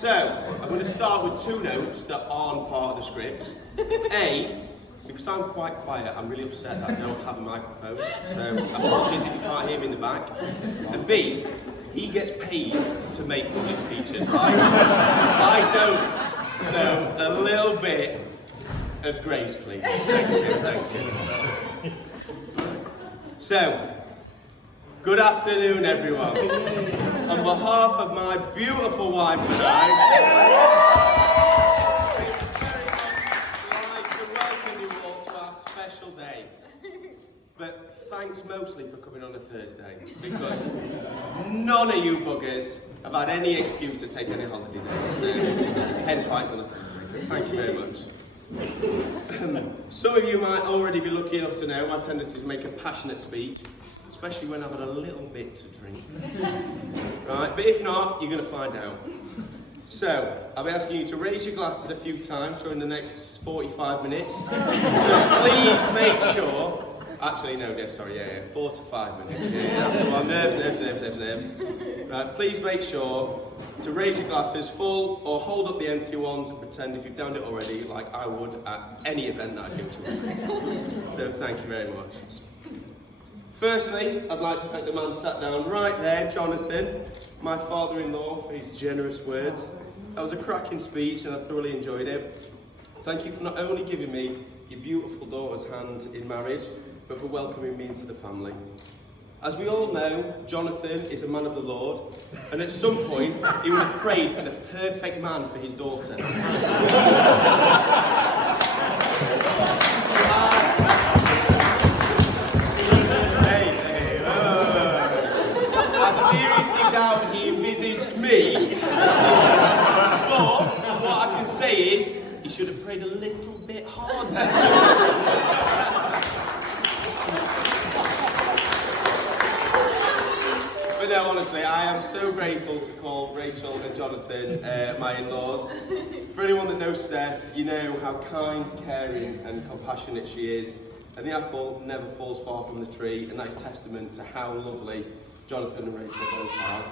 So, I'm going to start with two notes that aren't part of the script. A, because I'm quite quiet, I'm really upset that I don't have a microphone. So, apologies if you can't hear me in the back. And B, he gets paid to make public teachers, right? I don't. So, a little bit of grace, please. Thank you. So, good afternoon, everyone. On behalf of my beautiful wife and I, I'd like to welcome you all to our special day. But thanks mostly for coming on a Thursday, because none of you buggers have had any excuse to take any holiday days. Hence why it's on a Thursday. Thank you very much. Some of you might already be lucky enough to know my tendency to make a passionate speech, especially when I've had a little bit to drink. Right, but if not, you're going to find out. So, I'll be asking you to raise your glasses a few times during the next 45 minutes. So please make sure, actually no, 4 to 5 minutes. Yeah, that's the one. Nerves. Right, please make sure to raise your glasses full or hold up the empty ones and pretend if you've done it already, like I would at any event that I go to. So thank you very much. Firstly, I'd like to thank the man sat down right there, Jonathan, my father-in-law, for his generous words. That was a cracking speech and I thoroughly enjoyed it. Thank you for not only giving me your beautiful daughter's hand in marriage, but for welcoming me into the family. As we all know, Jonathan is a man of the Lord, and at some point he would have prayed for the perfect man for his daughter. I seriously doubt he envisaged me, but what I can say is, he should have prayed a little bit harder. But no, honestly, I am so grateful to call Rachel and Jonathan my in-laws. For anyone that knows Steph, you know how kind, caring and compassionate she is. And the apple never falls far from the tree, and that is testament to how lovely Jonathan and Rachel both are.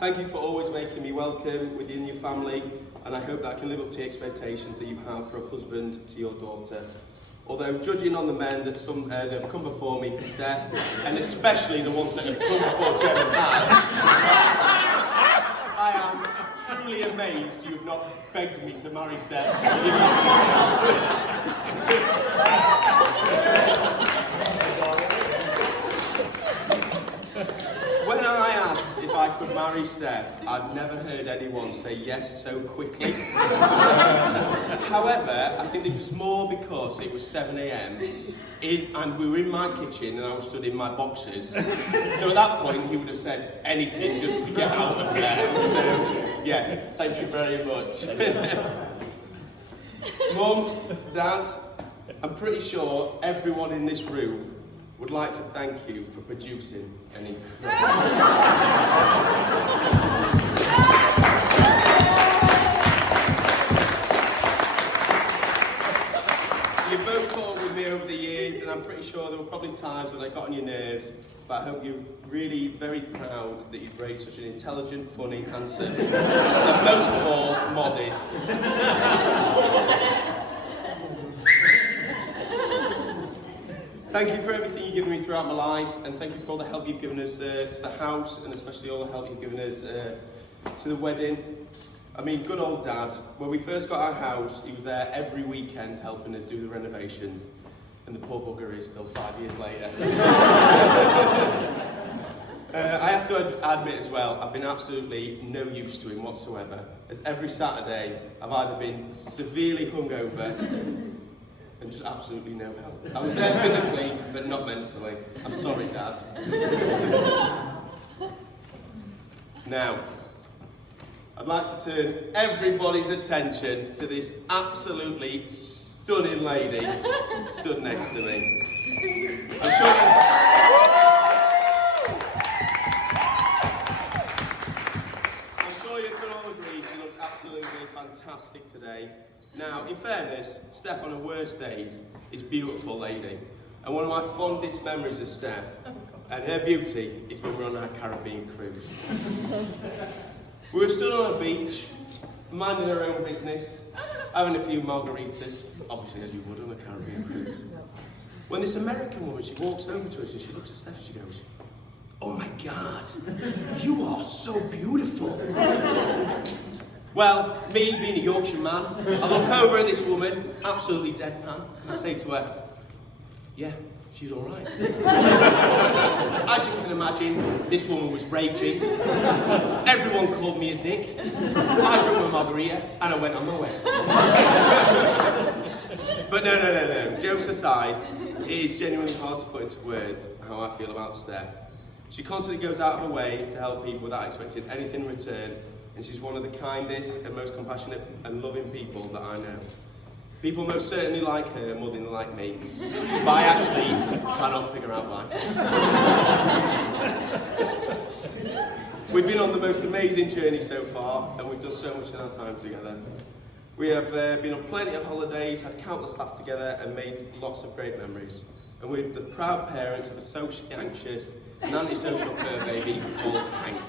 Thank you for always making me welcome within your family, and I hope that I can live up to the expectations that you have for a husband to your daughter. Although, judging on the men that have come before me for Steph, and especially the ones that have come before Jem and Baz, I am truly amazed you have not begged me to marry Steph. When I asked if I could marry Steph, I'd never heard anyone say yes so quickly. However, I think this was more because it was 7 a.m. and we were in my kitchen and I was stood in my boxers. So at that point he would have said anything just to get out of there. So yeah, thank you very much. Mum, Dad, I'm pretty sure everyone in this room would like to thank you for producing an incredible... You've both talked with me over the years, and I'm pretty sure there were probably times when I got on your nerves, but I hope you're really very proud that you've raised such an intelligent, funny, handsome, and most of all, modest. Thank you for everything you've given me throughout my life, and thank you for all the help you've given us to the house, and especially all the help you've given us to the wedding. I mean, good old Dad, when we first got our house, he was there every weekend helping us do the renovations, and the poor bugger is still 5 years later. I have to admit as well, I've been absolutely no use to him whatsoever, as every Saturday I've either been severely hungover and just absolutely no help. I was there physically, but not mentally. I'm sorry, Dad. Now, I'd like to turn everybody's attention to this absolutely stunning lady stood next to me. I'm sure you can all agree she looks absolutely fantastic today. Now, in fairness, Steph on her worst days is a beautiful lady. And one of my fondest memories of Steph and her beauty is when we're on our Caribbean cruise. We were stood on a beach, minding our own business, having a few margaritas, obviously as you would on a Caribbean cruise. When this American woman, she walks over to us and she looks at Steph and she goes, "Oh my God, you are so beautiful." Well, me being a Yorkshire man, I look over at this woman, absolutely deadpan, and I say to her, "Yeah, she's all right." As you can imagine, this woman was raging. Everyone called me a dick. I drank my margarita and I went on my way. But no. Jokes aside, it is genuinely hard to put into words how I feel about Steph. She constantly goes out of her way to help people without expecting anything in return, and she's one of the kindest and most compassionate and loving people that I know. People most certainly like her more than they like me, but I actually cannot figure out why. We've been on the most amazing journey so far, and we've done so much in our time together. We have been on plenty of holidays, had countless laughs together, and made lots of great memories. And we're the proud parents of a socially anxious and antisocial fur baby called Hank.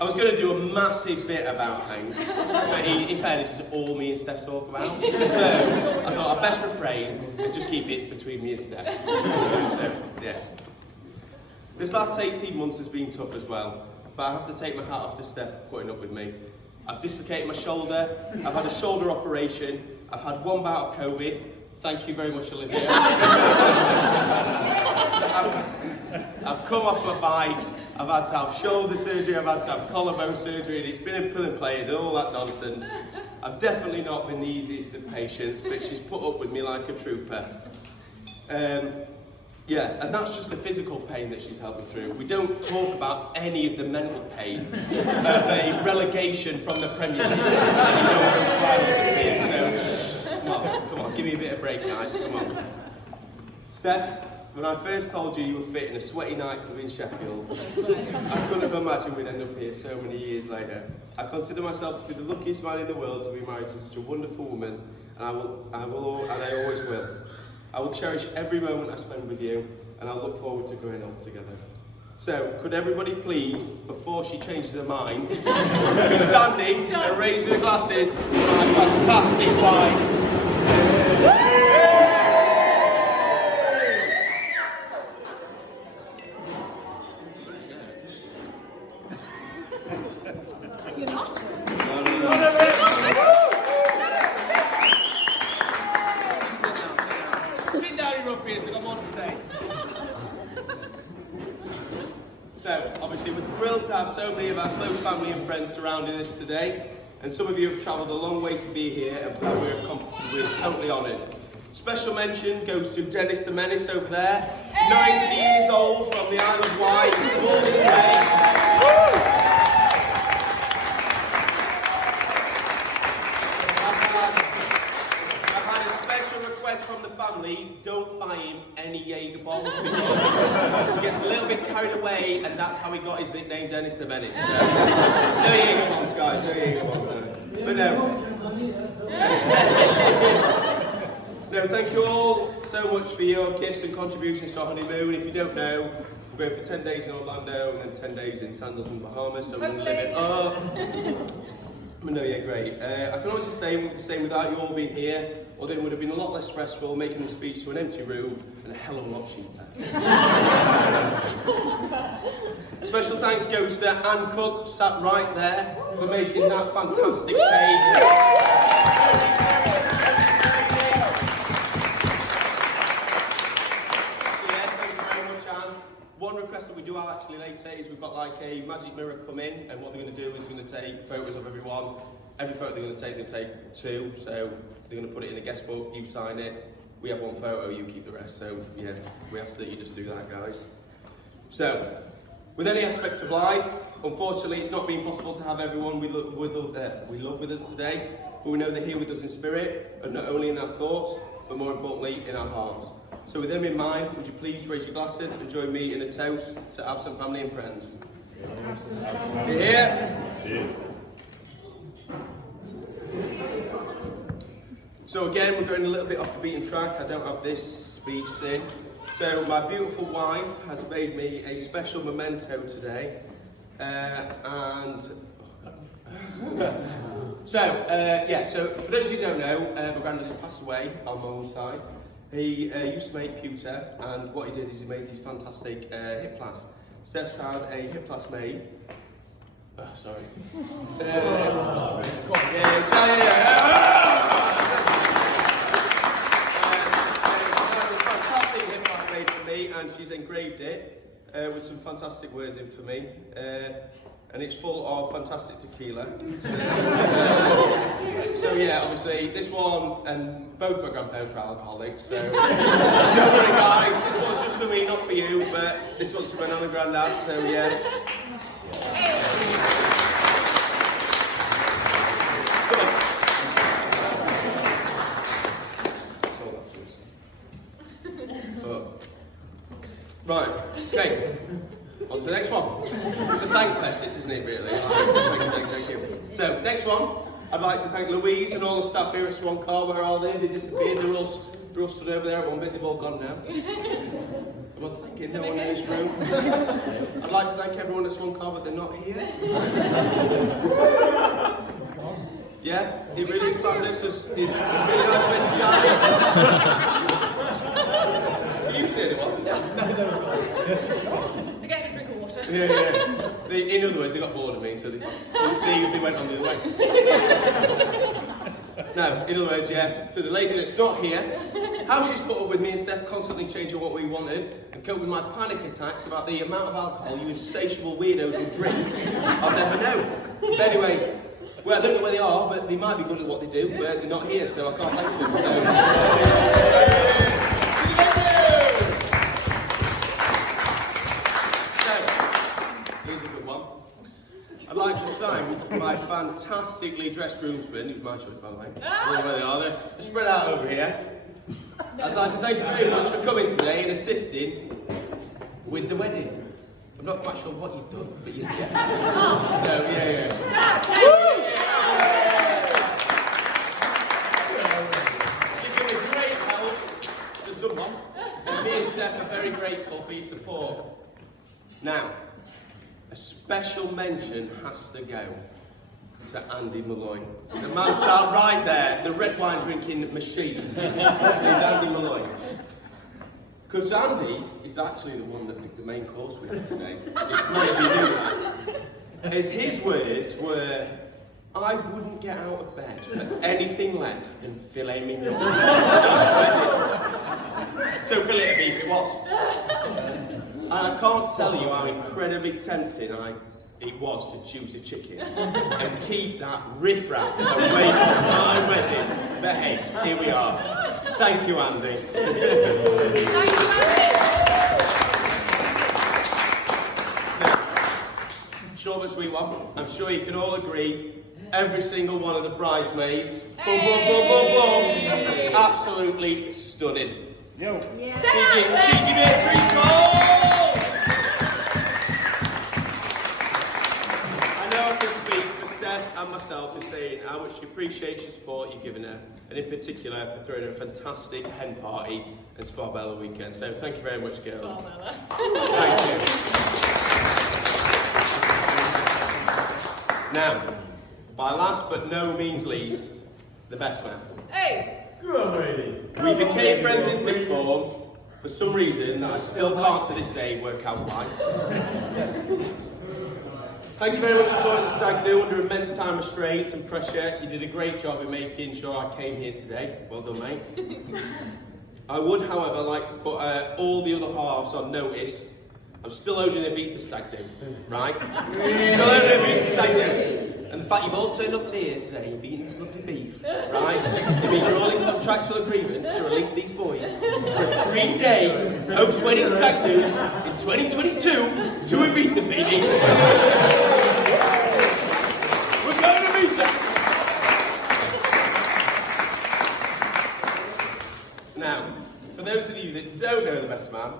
I was going to do a massive bit about Hank, but in fairness, it's all me and Steph talk about. So I thought I'd best refrain and just keep it between me and Steph. So, yes. This last 18 months has been tough as well, but I have to take my hat off to Steph for putting up with me. I've dislocated my shoulder, I've had a shoulder operation, I've had one bout of COVID. Thank you very much, Olivia. I've come off my bike, I've had to have shoulder surgery, I've had to have collarbone surgery, and it's been a pill and play and all that nonsense. I've definitely not been the easiest of patients, but she's put up with me like a trooper. Yeah, and that's just the physical pain that she's helped me through. We don't talk about any of the mental pain of a relegation from the Premier League. So, come on, give me a bit of break, guys, come on. Steph, when I first told you were fit in a sweaty nightclub in Sheffield, I couldn't have imagined we'd end up here so many years later. I consider myself to be the luckiest man in the world to be married to such a wonderful woman, and I always will. I will cherish every moment I spend with you, and I look forward to growing old together. So, could everybody please, before she changes her mind, be standing and raise your glasses to my fantastic wife. So, obviously we're thrilled to have so many of our close family and friends surrounding us today, and some of you have travelled a long way to be here, and for that we're totally honoured. Special mention goes to Dennis the Menace over there, 90 years old, from the Isle of Wight. He's pulled his way. From the family, don't buy him any Jaeger bombs because he gets a little bit carried away, and that's how he got his nickname Dennis the Menace. So, no Jaeger bombs, guys, no Jaeger bombs. No. But no, thank you all so much for your gifts and contributions to our honeymoon. If you don't know, we're going for 10 days in Orlando and then 10 days in Sandals and Bahamas, so we're going to live it up. But no, yeah, great. I can honestly say the same without you all being here, although it would have been a lot less stressful making the speech to an empty room and a hell of a lot cheaper. Special thanks goes to Anne Cook, sat right there, for making that fantastic page. One request that we do have actually later is we've got like a magic mirror come in, and what they're going to do is they're going to take photos of everyone. Every photo they're going to take two, so they're going to put it in a guest book, you sign it, we have one photo, you keep the rest. So yeah, we ask that you just do that, guys. So, with any aspect of life, unfortunately it's not been possible to have everyone we love with us today, but we know they're here with us in spirit, and not only in our thoughts, but more importantly in our hearts. So with them in mind, would you please raise your glasses and join me in a toast to absent family and friends? Here. So again, we're going a little bit off the beaten track. I don't have this speech thing. So my beautiful wife has made me a special memento today. So for those of you who don't know, my granddad has passed away on my mum's side. He used to make pewter, and what he did is he made these fantastic hip flasks. Steph's had a hip flask made. Oh, sorry. Fantastic hip flask made for me, and she's engraved it with some fantastic words in for me. And it's full of fantastic tequila. So yeah, obviously this one, and both my grandparents were alcoholics, so don't worry guys, this one's just for me, not for you, but this one's for my nan and granddad, so yeah. Right, okay. On to the next one. It's a thank fest, this isn't it really? Thank you. So, next one, I'd like to thank Louise and all the staff here at Swan Car. Where are they? They disappeared, they're all stood over there at one bit, they've all gone now. Well, thank you, no one in this room. I'd like to thank everyone at Swan Car, but they're not here. Yeah, he really found this was really nice when guys. Can you see anyone? They're getting a drink of water. Yeah. In other words, they got bored of me, so they went on the other way. No, in other words, yeah. So the lady that's not here, how she's put up with me and Steph constantly changing what we wanted and cope with my panic attacks about the amount of alcohol you insatiable weirdos will drink, I'll never know. But anyway, well, I don't know where they are, but they might be good at what they do, but they're not here, so I can't thank them. Here's a good one. I'd like to thank my fantastically dressed groomsmen, who's my choice by the way. I don't know where they are, they're spread out over here. I'd like to thank you very much for coming today and assisting with the wedding. I'm not quite sure what you've done, but you did. So, yeah. You've been a great help to someone, and me and Steph are very grateful for your support. Now, a special mention has to go to Andy Malloy. The man sat right there, the red wine drinking machine, is Andy Malloy. Because Andy is actually the one that picked the main course we had today. It's not even new. As his words were, I wouldn't get out of bed for anything less than filet mignon. So filet of beef it was. And I can't tell you how incredibly tempting it was to choose a chicken and keep that riffraff away from my wedding. But hey, here we are. Thank you, Andy. Thank you, Andy. Now, short but sweet one. I'm sure you can all agree. Every single one of the bridesmaids, boom, boom, boom, boom, boom, absolutely stunning. Yo. Cheeky Beatrice Cole! I know I can speak for Steph and myself in saying how much she appreciates your support you've given her, and in particular for throwing her a fantastic hen party and Sparbella weekend. So thank you very much, girls. Sparbella. Thank you. Now, by last but no means least, the best man. Hey! We became friends in sixth form for some reason that I still can't to this day work out why. Thank you very much for joining the stag do under immense time restraints and pressure. You did a great job in making sure I came here today. Well done, mate. I would, however, like to put all the other halves on notice. I'm still owed an Ibiza stag do, right? Still owed an Ibiza stag do. And the fact you've all turned up to here today, you've eaten this lovely beef, right? It means you're all in contractual agreement to release these boys for a 3-day post-wedding stag do in 2022 to Ibiza, baby. We're going to Ibiza. Now, for those of you that don't know the best man,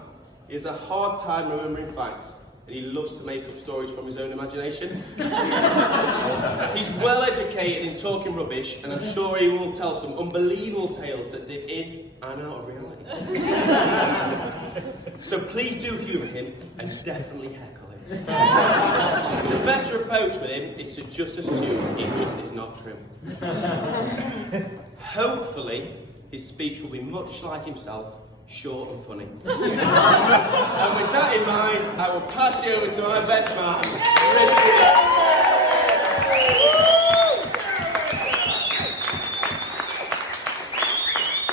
he has a hard time remembering facts. And he loves to make up stories from his own imagination. He's well educated in talking rubbish, and I'm sure he will tell some unbelievable tales that dip in and out of reality. So please do humour him and definitely heckle him. The best approach with him is to just assume it just is not true. Hopefully, his speech will be much like himself, short and funny. And with that in mind, I will pass you over to my best man, Richard.